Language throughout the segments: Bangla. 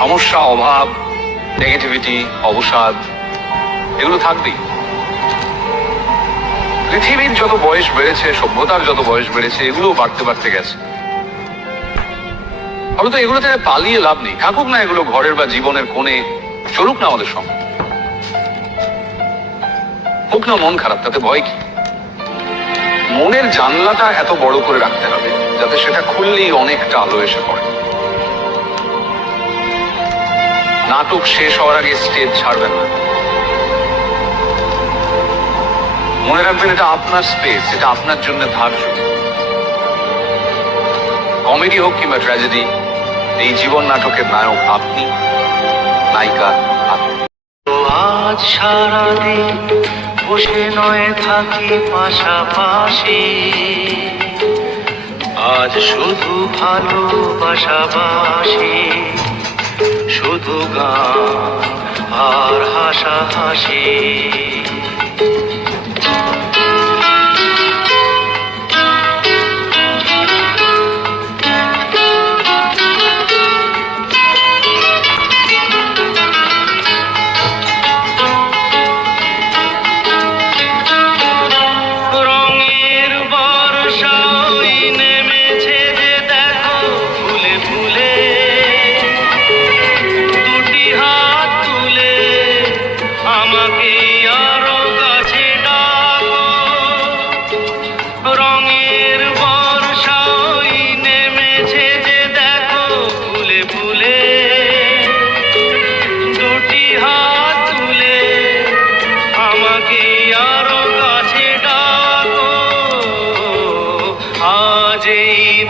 সমস্যা, অভাব, নেগেটিভিটি, অবসাদ এগুলো থাকবেই। পৃথিবীর যত বয়স বেড়েছে, সভ্যতার যত বয়স বেড়েছে, এগুলো বাড়তে বাড়তে গেছে। ফলত এগুলো থেকে পালিয়ে লাভ নেই। থাকুক না এগুলো ঘরের বা জীবনের কোণে, চলুক না আমাদের সঙ্গে। হোক না মন খারাপ, তাতে ভয় কি? মনের জানলাটা এত বড় করে রাখতে হবে যাতে সেটা খুললেই অনেকটা আলো এসে পড়ে। নাটক শেষ হওয়ার আগে স্টেজ ছাড়বেন না। মনে রাখবেন এটা আপনার স্পেস, এটা আপনার জন্য ধার্য। কমেডি হোক কিংবা ট্র্যাজেডি, এই জীবন নাটকের নায়ক আপনি, নায়িকা আপনি। আজ সারাদিন বসে নয় থাকি পাশাপাশি, আজ শুধু ভালোবাসাবাসি, শুধু গান আর হাসাহাসি।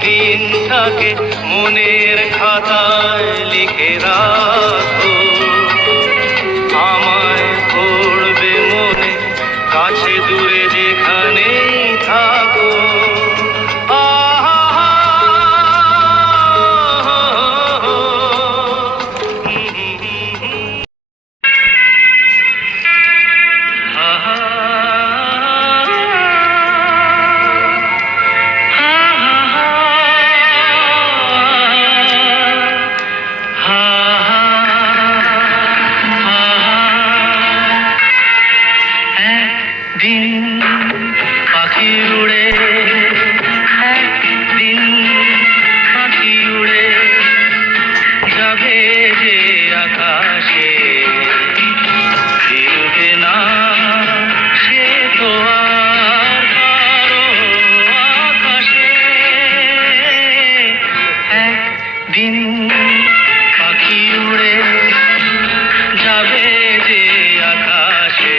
দিনটাকে মনের খাতায় লিখে রাখো, আমায় পড়বে মনে, কাছে দূরে যেখানেই থাকো। পাখি উড়ে, একদিন পাখি উড়ে যাবে যে আকাশে, ফিরবে না সে তো আর কারো আকাশে। একদিন পাখি উড়ে যাবে যে আকাশে,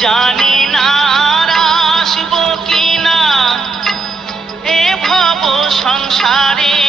জানি না আর আসবো কিনা এ ভব সংসারে